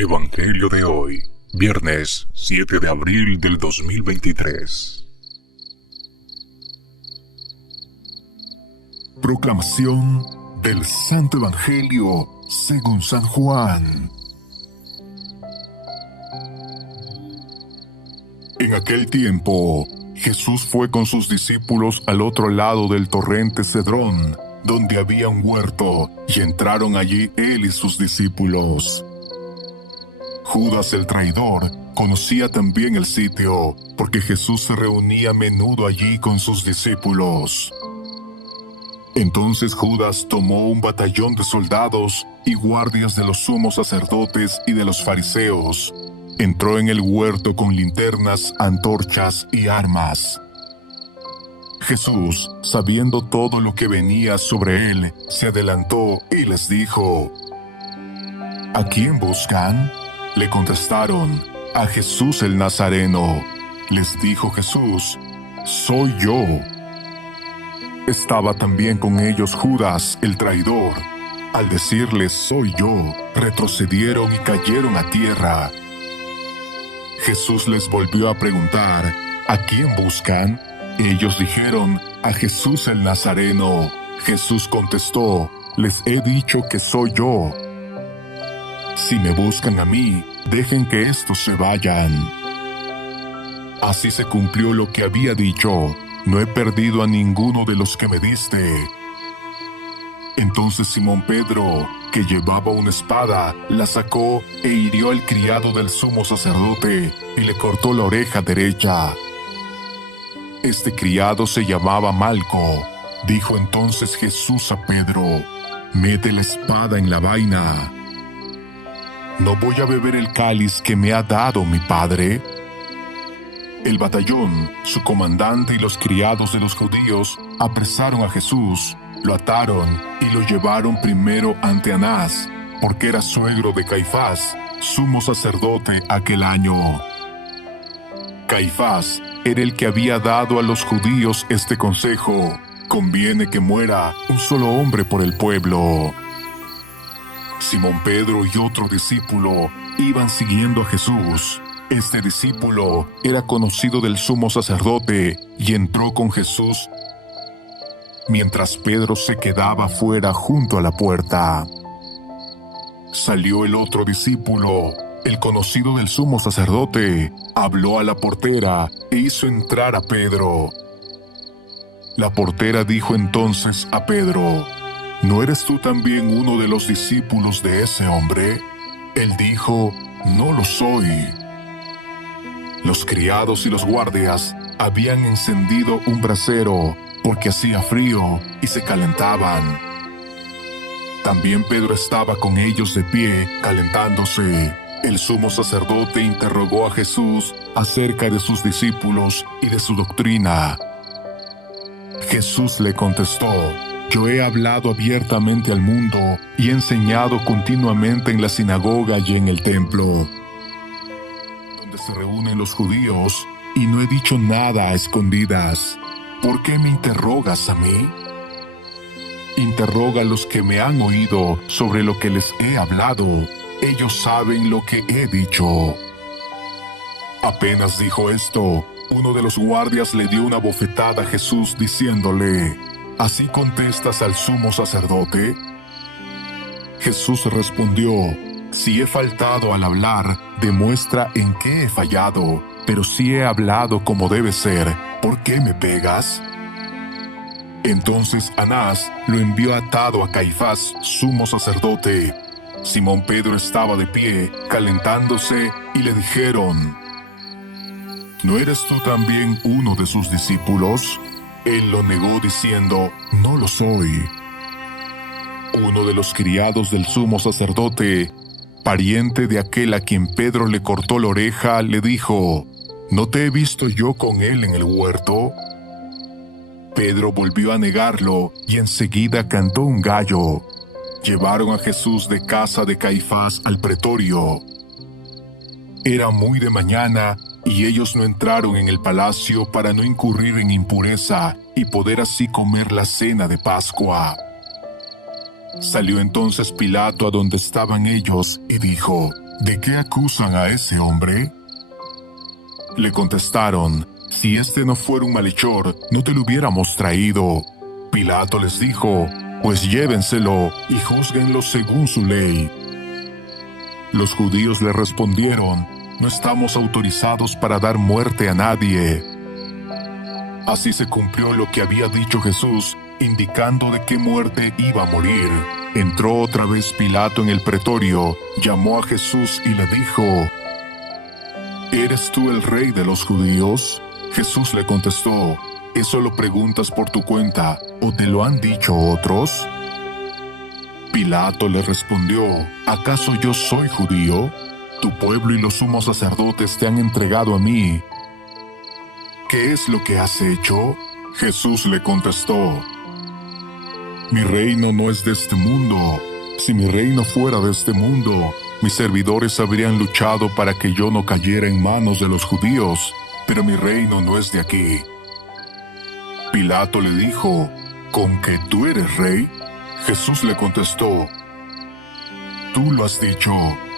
Evangelio de hoy, viernes 7 de abril del 2023. Proclamación del Santo Evangelio según San Juan. En aquel tiempo, Jesús fue con sus discípulos al otro lado del torrente Cedrón, donde había un huerto, y entraron allí él y sus discípulos. Judas el traidor conocía también el sitio, porque Jesús se reunía a menudo allí con sus discípulos. Entonces Judas tomó un batallón de soldados y guardias de los sumos sacerdotes y de los fariseos. Entró en el huerto con linternas, antorchas y armas. Jesús, sabiendo todo lo que venía sobre él, se adelantó y les dijo: ¿A quién buscan? Le contestaron: a Jesús el Nazareno. Les dijo Jesús: soy yo. Estaba también con ellos Judas el traidor. Al decirles soy yo, retrocedieron y cayeron a tierra. Jesús les volvió a preguntar: ¿a quién buscan? Ellos dijeron: a Jesús el Nazareno. Jesús contestó: les he dicho que soy yo. Si me buscan a mí, dejen que estos se vayan. Así se cumplió lo que había dicho: no he perdido a ninguno de los que me diste. Entonces Simón Pedro, que llevaba una espada, la sacó e hirió al criado del sumo sacerdote y le cortó la oreja derecha. Este criado se llamaba Malco. Dijo entonces Jesús a Pedro: mete la espada en la vaina. ¿No voy a beber el cáliz que me ha dado mi padre? El batallón, su comandante y los criados de los judíos apresaron a Jesús, lo ataron y lo llevaron primero ante Anás, porque era suegro de Caifás, sumo sacerdote aquel año. Caifás era el que había dado a los judíos este consejo: conviene que muera un solo hombre por el pueblo. Simón Pedro y otro discípulo iban siguiendo a Jesús. Este discípulo era conocido del sumo sacerdote y entró con Jesús mientras Pedro se quedaba fuera junto a la puerta. Salió el otro discípulo, el conocido del sumo sacerdote, habló a la portera e hizo entrar a Pedro. La portera dijo entonces a Pedro: ¿no eres tú también uno de los discípulos de ese hombre? Él dijo: no lo soy. Los criados y los guardias habían encendido un brasero porque hacía frío y se calentaban. También Pedro estaba con ellos de pie, calentándose. El sumo sacerdote interrogó a Jesús acerca de sus discípulos y de su doctrina. Jesús le contestó: yo he hablado abiertamente al mundo y he enseñado continuamente en la sinagoga y en el templo, donde se reúnen los judíos, y no he dicho nada a escondidas. ¿Por qué me interrogas a mí? Interroga a los que me han oído sobre lo que les he hablado. Ellos saben lo que he dicho. Apenas dijo esto, uno de los guardias le dio una bofetada a Jesús diciéndole: ¿así contestas al sumo sacerdote? Jesús respondió: si he faltado al hablar, demuestra en qué he fallado, pero si he hablado como debe ser, ¿por qué me pegas? Entonces Anás lo envió atado a Caifás, sumo sacerdote. Simón Pedro estaba de pie, calentándose, y le dijeron: ¿no eres tú también uno de sus discípulos? Él lo negó diciendo: no lo soy. Uno de los criados del sumo sacerdote, pariente de aquel a quien Pedro le cortó la oreja, le dijo: ¿no te he visto yo con él en el huerto? Pedro volvió a negarlo y enseguida cantó un gallo. Llevaron a Jesús de casa de Caifás al pretorio. Era muy de mañana y ellos no entraron en el palacio para no incurrir en impureza y poder así comer la cena de Pascua. Salió entonces Pilato a donde estaban ellos y dijo: ¿de qué acusan a ese hombre? Le contestaron, si este no fuera un malhechor, no te lo hubiéramos traído. Pilato les dijo, pues llévenselo y júzguenlo según su ley. Los judíos le respondieron, no estamos autorizados para dar muerte a nadie. Así se cumplió lo que había dicho Jesús, indicando de qué muerte iba a morir. Entró otra vez Pilato en el pretorio, llamó a Jesús y le dijo, ¿eres tú el rey de los judíos? Jesús le contestó, ¿eso lo preguntas por tu cuenta o te lo han dicho otros? Pilato le respondió, ¿acaso yo soy judío? Tu pueblo y los sumos sacerdotes te han entregado a mí. ¿Qué es lo que has hecho? Jesús le contestó, mi reino no es de este mundo. Si mi reino fuera de este mundo, mis servidores habrían luchado para que yo no cayera en manos de los judíos, pero mi reino no es de aquí. Pilato le dijo, ¿con que tú eres rey? Jesús le contestó, tú lo has dicho,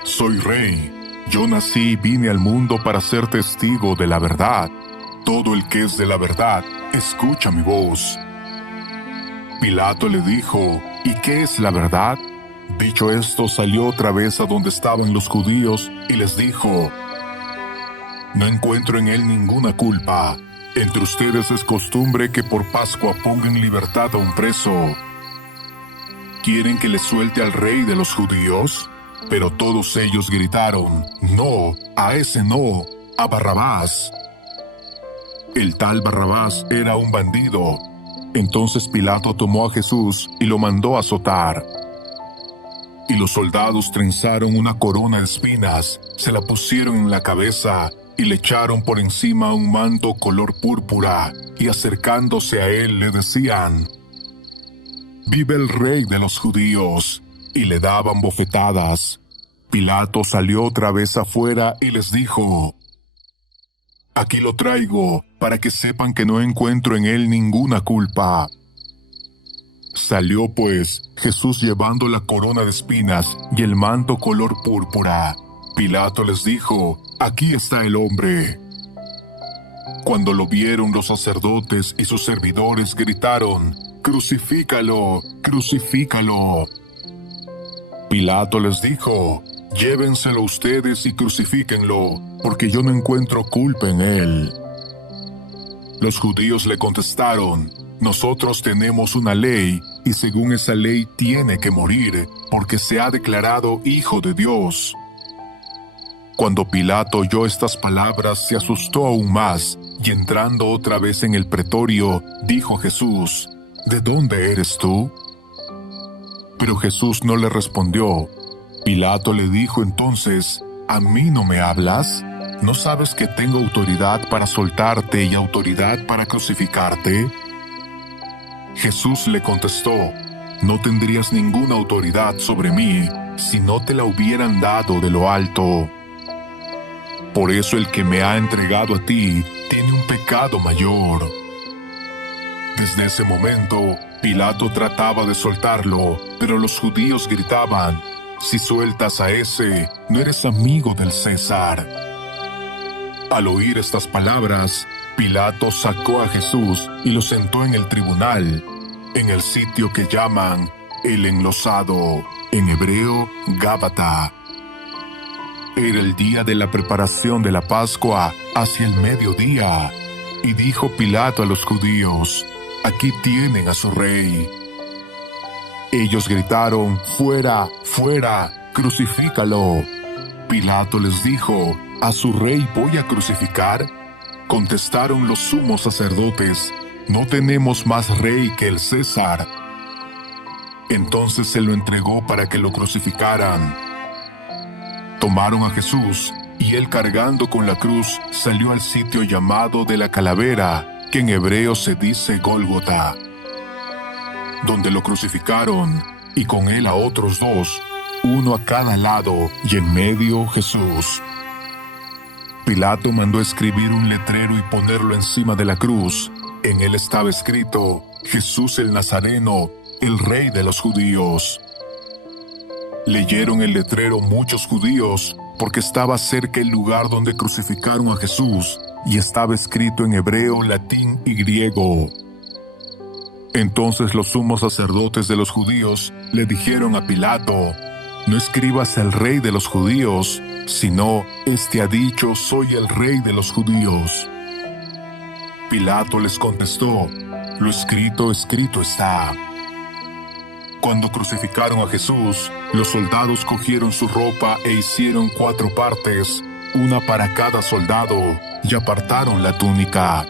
soy rey. Yo nací y vine al mundo para ser testigo de la verdad. Todo el que es de la verdad, escucha mi voz. Pilato le dijo, ¿y qué es la verdad? Dicho esto, salió otra vez a donde estaban los judíos y les dijo, no encuentro en él ninguna culpa. Entre ustedes es costumbre que por Pascua pongan en libertad a un preso. ¿Quieren que le suelte al rey de los judíos? Pero todos ellos gritaron, no, a ese no, a Barrabás. El tal Barrabás era un bandido. Entonces Pilato tomó a Jesús y lo mandó a azotar. Y los soldados trenzaron una corona de espinas, se la pusieron en la cabeza y le echaron por encima un manto color púrpura, y acercándose a él le decían, «¡Vive el rey de los judíos!», y le daban bofetadas. Pilato salió otra vez afuera y les dijo, «Aquí lo traigo, para que sepan que no encuentro en él ninguna culpa». Salió pues Jesús llevando la corona de espinas y el manto color púrpura. Pilato les dijo, «Aquí está el hombre». Cuando lo vieron los sacerdotes y sus servidores gritaron, «¡Crucifícalo! ¡Crucifícalo!». Pilato les dijo, «Llévenselo ustedes y crucifíquenlo, porque yo no encuentro culpa en él». Los judíos le contestaron, «Nosotros tenemos una ley, y según esa ley tiene que morir, porque se ha declarado Hijo de Dios». Cuando Pilato oyó estas palabras, se asustó aún más, y entrando otra vez en el pretorio, dijo a Jesús, «¿De dónde eres tú?». Pero Jesús no le respondió. Pilato le dijo entonces, «¿A mí no me hablas? ¿No sabes que tengo autoridad para soltarte y autoridad para crucificarte?». Jesús le contestó, «No tendrías ninguna autoridad sobre mí si no te la hubieran dado de lo alto. Por eso el que me ha entregado a ti tiene un pecado mayor». Desde ese momento, Pilato trataba de soltarlo, pero los judíos gritaban, «Si sueltas a ese, no eres amigo del César». Al oír estas palabras, Pilato sacó a Jesús y lo sentó en el tribunal, en el sitio que llaman el enlosado, en hebreo Gábata. Era el día de la preparación de la Pascua, hacia el mediodía, y dijo Pilato a los judíos, «Aquí tienen a su rey». Ellos gritaron, «¡Fuera, fuera, crucifícalo!». Pilato les dijo, «¿A su rey voy a crucificar?». Contestaron los sumos sacerdotes, «No tenemos más rey que el César». Entonces se lo entregó para que lo crucificaran. Tomaron a Jesús, y él cargando con la cruz salió al sitio llamado de la calavera, que en hebreo se dice Gólgota, donde lo crucificaron, y con él a otros dos, uno a cada lado, y en medio Jesús. Pilato mandó escribir un letrero y ponerlo encima de la cruz. En él estaba escrito, «Jesús el Nazareno, el Rey de los Judíos». Leyeron el letrero muchos judíos, porque estaba cerca el lugar donde crucificaron a Jesús y estaba escrito en hebreo, latín y griego. Entonces los sumos sacerdotes de los judíos le dijeron a Pilato: «No escribas el rey de los judíos, sino, este ha dicho, soy el rey de los judíos». Pilato les contestó: «Lo escrito, escrito está». Cuando crucificaron a Jesús, los soldados cogieron su ropa e hicieron 4 partes, una para cada soldado, y apartaron la túnica.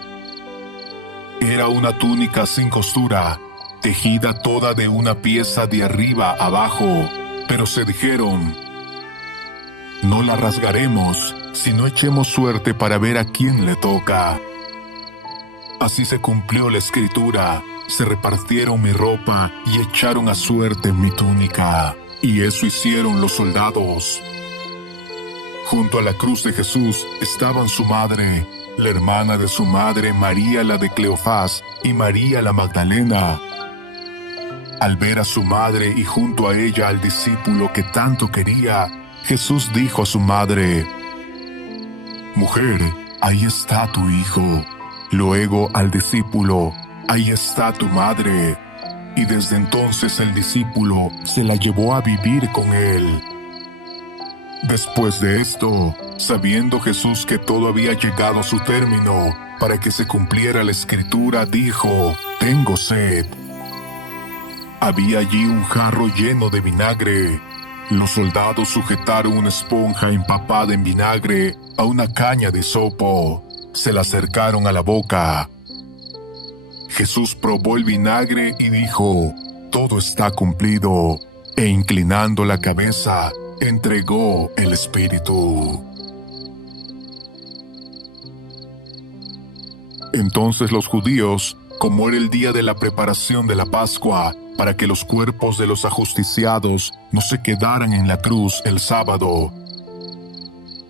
Era una túnica sin costura, tejida toda de una pieza de arriba abajo, pero se dijeron: «No la rasgaremos, sino echemos suerte para ver a quién le toca». Así se cumplió la escritura: «Se repartieron mi ropa y echaron a suerte mi túnica». Y eso hicieron los soldados. Junto a la cruz de Jesús estaban su madre, la hermana de su madre, María la de Cleofás, y María la Magdalena. Al ver a su madre y junto a ella al discípulo que tanto quería, Jesús dijo a su madre: «Mujer, ahí está tu hijo». Luego al discípulo: «Ahí está tu madre». Y desde entonces el discípulo se la llevó a vivir con él. Después de esto, sabiendo Jesús que todo había llegado a su término, para que se cumpliera la escritura, dijo: «Tengo sed». Había allí un jarro lleno de vinagre. Los soldados sujetaron una esponja empapada en vinagre a una caña de hisopo. Se la acercaron a la boca. Jesús probó el vinagre y dijo: «Todo está cumplido», e inclinando la cabeza, entregó el espíritu. Entonces los judíos, como era el día de la preparación de la Pascua, para que los cuerpos de los ajusticiados no se quedaran en la cruz el sábado,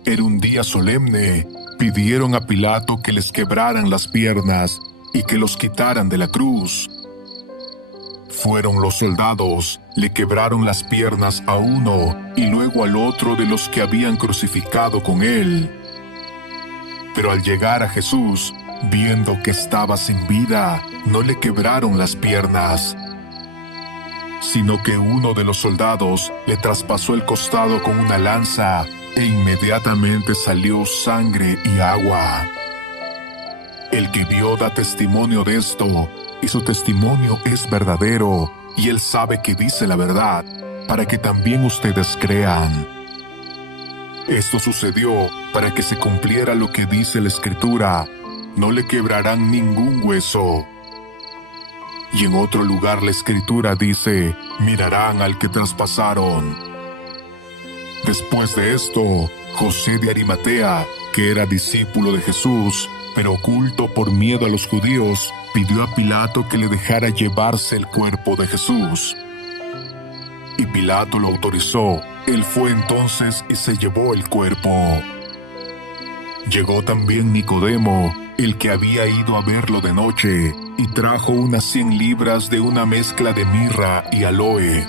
era un día solemne, pidieron a Pilato que les quebraran las piernas y que los quitaran de la cruz. Fueron los soldados, le quebraron las piernas a uno y luego al otro de los que habían crucificado con él. Pero al llegar a Jesús, viendo que estaba sin vida, no le quebraron las piernas, sino que uno de los soldados le traspasó el costado con una lanza e inmediatamente salió sangre y agua. El que vio da testimonio de esto, y su testimonio es verdadero, y él sabe que dice la verdad, para que también ustedes crean. Esto sucedió para que se cumpliera lo que dice la Escritura: «No le quebrarán ningún hueso». Y en otro lugar la Escritura dice: «Mirarán al que traspasaron». Después de esto, José de Arimatea, que era discípulo de Jesús, pero oculto por miedo a los judíos, pidió a Pilato que le dejara llevarse el cuerpo de Jesús. Y Pilato lo autorizó. Él fue entonces y se llevó el cuerpo. Llegó también Nicodemo, el que había ido a verlo de noche, y trajo unas 100 libras de una mezcla de mirra y aloe.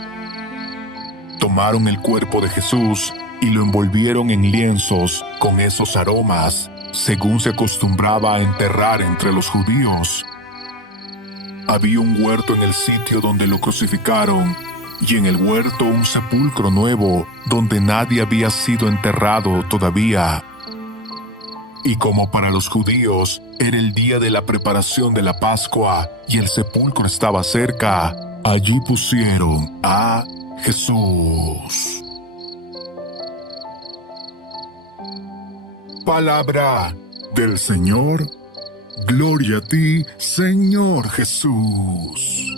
Tomaron el cuerpo de Jesús y lo envolvieron en lienzos con esos aromas, según se acostumbraba a enterrar entre los judíos. Había un huerto en el sitio donde lo crucificaron, y en el huerto un sepulcro nuevo, donde nadie había sido enterrado todavía. Y como para los judíos era el día de la preparación de la Pascua, y el sepulcro estaba cerca, allí pusieron a Jesús. Palabra del Señor. Gloria a ti, Señor Jesús.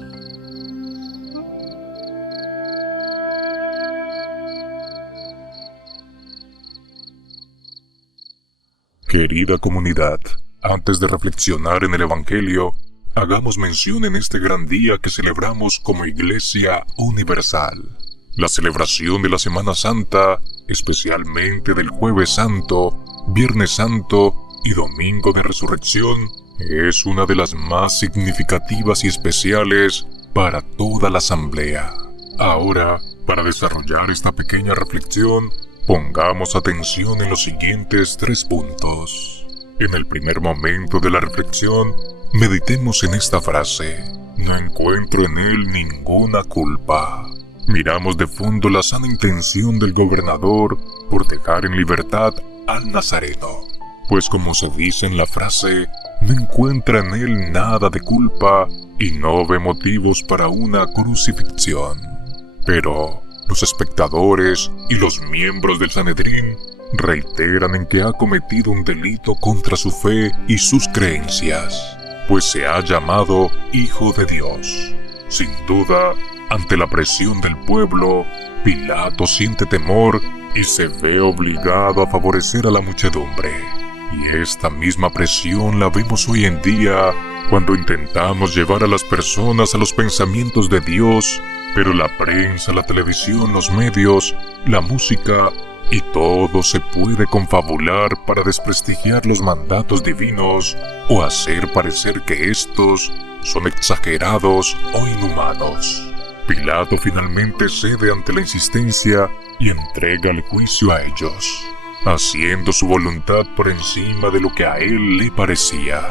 Querida comunidad, antes de reflexionar en el Evangelio, hagamos mención en este gran día que celebramos como Iglesia Universal. La celebración de la Semana Santa, especialmente del Jueves Santo, Viernes Santo y Domingo de Resurrección, es una de las más significativas y especiales para toda la asamblea. Ahora, para desarrollar esta pequeña reflexión, Pongamos atención en los siguientes 3 puntos. En el primer momento de la reflexión, meditemos en esta frase: no encuentro en él ninguna culpa. Miramos de fondo la sana intención del gobernador por dejar en libertad al Nazareno, pues como se dice en la frase, no encuentra en él nada de culpa y no ve motivos para una crucifixión. Pero los espectadores y los miembros del Sanedrín reiteran en que ha cometido un delito contra su fe y sus creencias, pues se ha llamado Hijo de Dios. Sin duda, ante la presión del pueblo, Pilato siente temor y se ve obligado a favorecer a la muchedumbre. Y esta misma presión la vemos hoy en día cuando intentamos llevar a las personas a los pensamientos de Dios, pero la prensa, la televisión, los medios, la música y todo se puede confabular para desprestigiar los mandatos divinos o hacer parecer que estos son exagerados o inhumanos. Pilato finalmente cede ante la insistencia y entrega el juicio a ellos, haciendo su voluntad por encima de lo que a él le parecía.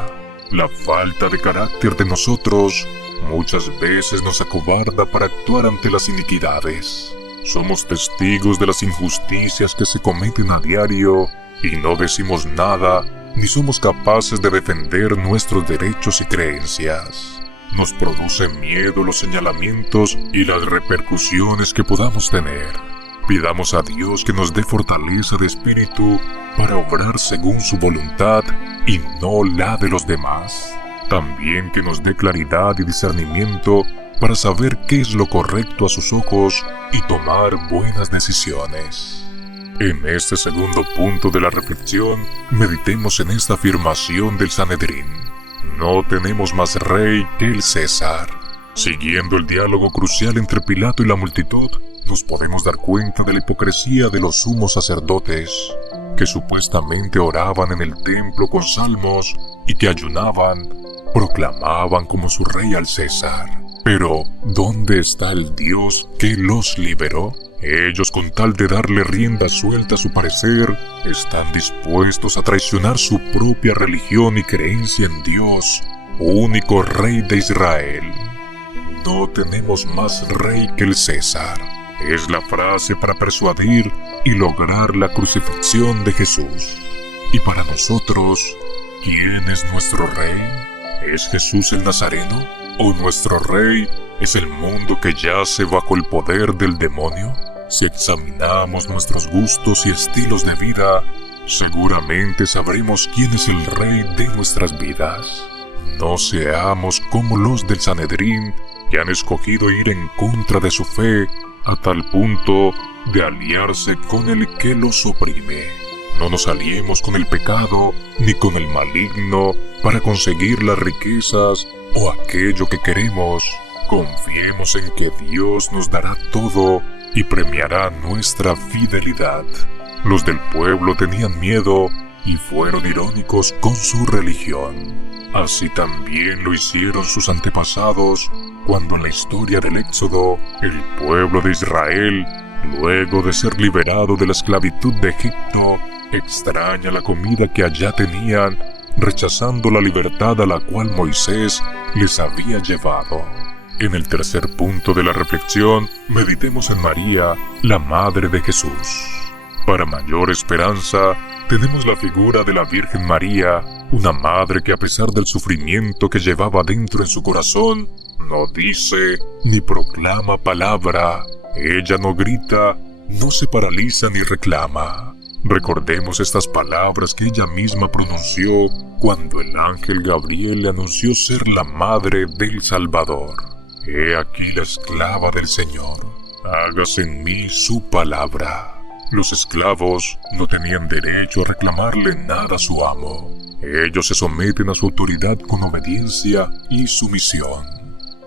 La falta de carácter de nosotros muchas veces nos acobarda para actuar ante las iniquidades. Somos testigos de las injusticias que se cometen a diario y no decimos nada ni somos capaces de defender nuestros derechos y creencias. Nos produce miedo los señalamientos y las repercusiones que podamos tener. Pidamos a Dios que nos dé fortaleza de espíritu para obrar según su voluntad y no la de los demás. También que nos dé claridad y discernimiento para saber qué es lo correcto a sus ojos y tomar buenas decisiones. En este segundo punto de la reflexión, meditemos en esta afirmación del Sanedrín: no tenemos más rey que el César. Siguiendo el diálogo crucial entre Pilato y la multitud, nos podemos dar cuenta de la hipocresía de los sumos sacerdotes, que supuestamente oraban en el templo con salmos y que ayunaban, proclamaban como su rey al César. Pero, ¿dónde está el Dios que los liberó? Ellos, con tal de darle rienda suelta a su parecer, están dispuestos a traicionar su propia religión y creencia en Dios, único rey de Israel. No tenemos más rey que el César. Es la frase para persuadir y lograr la crucifixión de Jesús. Y para nosotros, ¿quién es nuestro rey? ¿Es Jesús el Nazareno? ¿O nuestro rey es el mundo que yace bajo el poder del demonio? Si examinamos nuestros gustos y estilos de vida, seguramente sabremos quién es el rey de nuestras vidas. No seamos como los del Sanedrín, que han escogido ir en contra de su fe a tal punto de aliarse con el que los oprime. No nos aliemos con el pecado ni con el maligno para conseguir las riquezas o aquello que queremos. Confiemos en que Dios nos dará todo y premiará nuestra fidelidad. Los del pueblo tenían miedo y fueron irónicos con su religión. Así también lo hicieron sus antepasados cuando en la historia del Éxodo, el pueblo de Israel, luego de ser liberado de la esclavitud de Egipto, extraña la comida que allá tenían, rechazando la libertad a la cual Moisés les había llevado. En el tercer punto de la reflexión, meditemos en María, la Madre de Jesús. Para mayor esperanza, tenemos la figura de la Virgen María, una madre que a pesar del sufrimiento que llevaba dentro en su corazón, no dice ni proclama palabra. Ella no grita, no se paraliza ni reclama. Recordemos estas palabras que ella misma pronunció cuando el ángel Gabriel le anunció ser la madre del Salvador. He aquí la esclava del Señor, hágase en mí su palabra. Los esclavos no tenían derecho a reclamarle nada a su amo. Ellos se someten a su autoridad con obediencia y sumisión.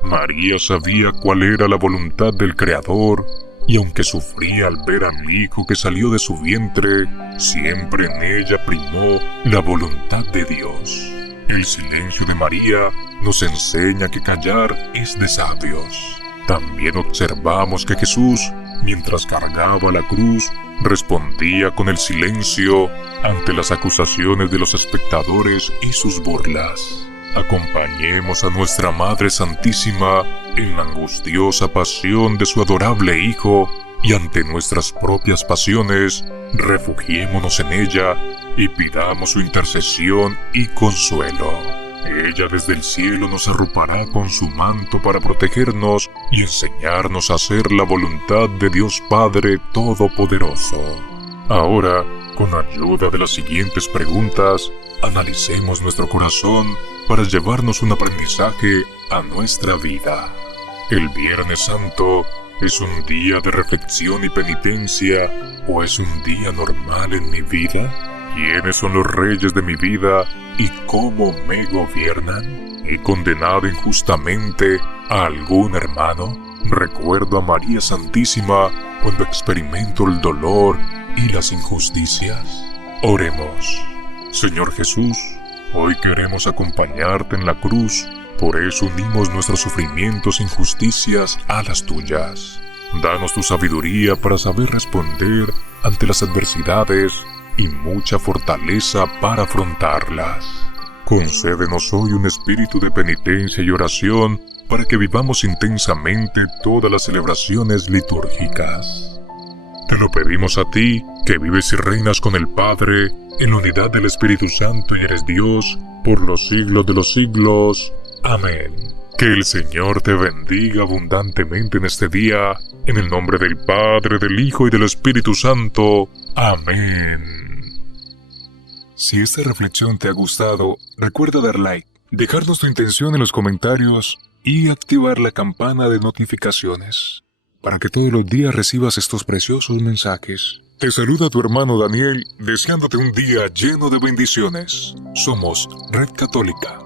María sabía cuál era la voluntad del Creador, y aunque sufría al ver al hijo que salió de su vientre, siempre en ella primó la voluntad de Dios. El silencio de María nos enseña que callar es de sabios. También observamos que Jesús mientras cargaba la cruz, respondía con el silencio ante las acusaciones de los espectadores y sus burlas. Acompañemos a nuestra Madre Santísima en la angustiosa pasión de su adorable Hijo y ante nuestras propias pasiones, refugiémonos en ella y pidamos su intercesión y consuelo. Ella desde el cielo nos arropará con su manto para protegernos y enseñarnos a hacer la voluntad de Dios Padre Todopoderoso. Ahora, con ayuda de las siguientes preguntas, analicemos nuestro corazón para llevarnos un aprendizaje a nuestra vida. ¿El Viernes Santo es un día de reflexión y penitencia o es un día normal en mi vida? ¿Quiénes son los reyes de mi vida y cómo me gobiernan? ¿He condenado injustamente a algún hermano? ¿Recuerdo a María Santísima cuando experimento el dolor y las injusticias? Oremos. Señor Jesús, hoy queremos acompañarte en la cruz, por eso unimos nuestros sufrimientos e injusticias a las tuyas. Danos tu sabiduría para saber responder ante las adversidades y mucha fortaleza para afrontarlas. Concédenos hoy un espíritu de penitencia y oración para que vivamos intensamente todas las celebraciones litúrgicas. Te lo pedimos a ti, que vives y reinas con el Padre, en la unidad del Espíritu Santo y eres Dios, por los siglos de los siglos. Amén. Que el Señor te bendiga abundantemente en este día, en el nombre del Padre, del Hijo y del Espíritu Santo. Amén. Si esta reflexión te ha gustado, recuerda dar like, dejarnos tu intención en los comentarios y activar la campana de notificaciones para que todos los días recibas estos preciosos mensajes. Te saluda tu hermano Daniel, deseándote un día lleno de bendiciones. Somos Red Católica.